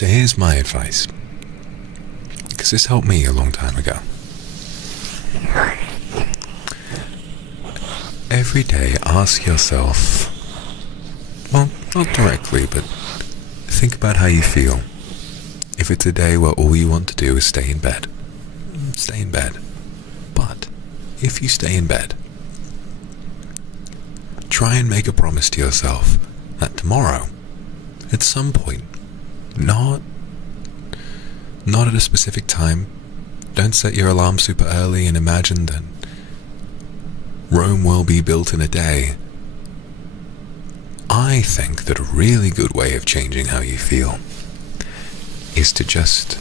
So here's my advice, because this helped me a long time ago. Every day ask yourself, well, not directly, but think about how you feel. If it's a day where all you want to do is stay in bed, stay in bed. But if you stay in bed, try and make a promise to yourself that tomorrow, at some point, not at a specific time, don't set your alarm super early and imagine that Rome will be built in a day. I think that a really good way of changing how you feel is to just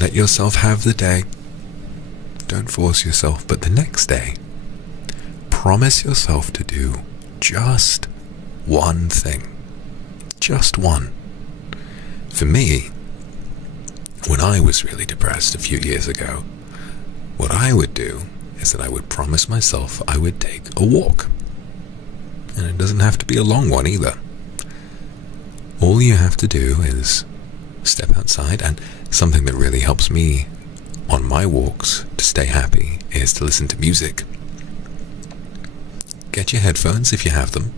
let yourself have the day. Don't force yourself, but the next day, promise yourself to do just one thing. Just one. For me, when I was really depressed a few years ago, what I would do is that I would promise myself I would take a walk. And it doesn't have to be a long one either. All you have to do is step outside, and something that really helps me on my walks to stay happy is to listen to music. Get your headphones if you have them.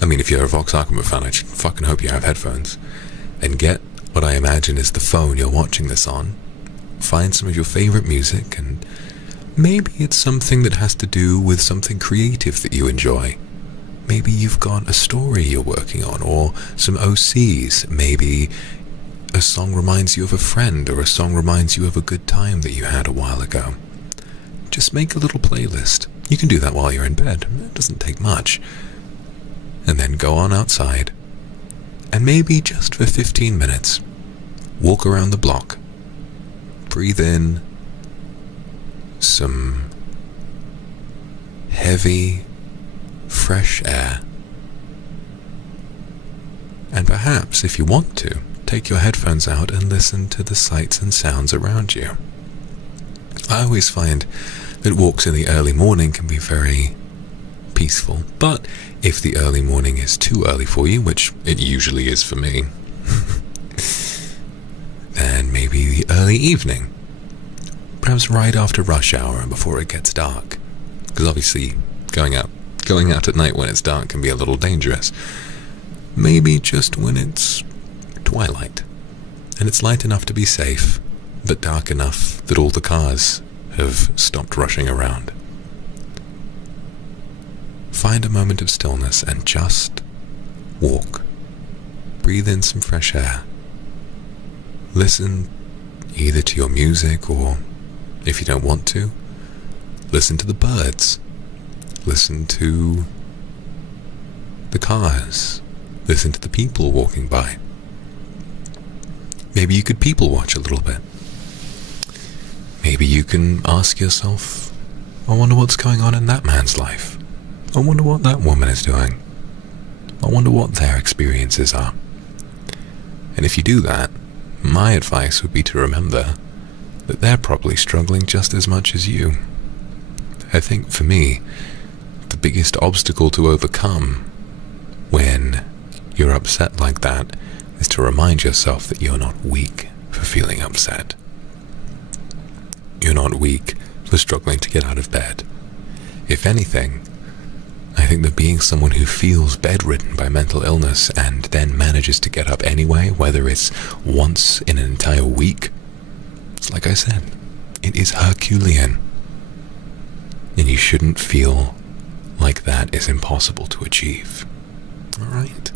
I mean, if you're a Vox Akuma fan, I fucking hope you have headphones. And get what I imagine is the phone you're watching this on. Find some of your favorite music, and maybe it's something that has to do with something creative that you enjoy. Maybe you've got a story you're working on, or some OCs. Maybe a song reminds you of a friend, or a song reminds you of a good time that you had a while ago. Just make a little playlist. You can do that while you're in bed. It doesn't take much. And then go on outside, and maybe just for 15 minutes, walk around the block. Breathe in some heavy, fresh air. And perhaps, if you want to, take your headphones out and listen to the sights and sounds around you. I always find that walks in the early morning can be very peaceful, but if the early morning is too early for you, which it usually is for me, then maybe the early evening, perhaps right after rush hour and before it gets dark, because obviously going out at night when it's dark can be a little dangerous. Maybe just when it's twilight, and it's light enough to be safe, but dark enough that all the cars have stopped rushing around. Find a moment of stillness and just walk. Breathe in some fresh air. Listen either to your music, or, if you don't want to, listen to the birds. Listen to the cars. Listen to the people walking by. Maybe you could people watch a little bit. Maybe you can ask yourself, I wonder what's going on in that man's life. I wonder what that woman is doing. I wonder what their experiences are. And if you do that, my advice would be to remember that they're probably struggling just as much as you. I think for me, the biggest obstacle to overcome when you're upset like that is to remind yourself that you're not weak for feeling upset. You're not weak for struggling to get out of bed. If anything, I think that being someone who feels bedridden by mental illness and then manages to get up anyway, whether it's once in an entire week, like I said, it is Herculean. And you shouldn't feel like that is impossible to achieve. Alright?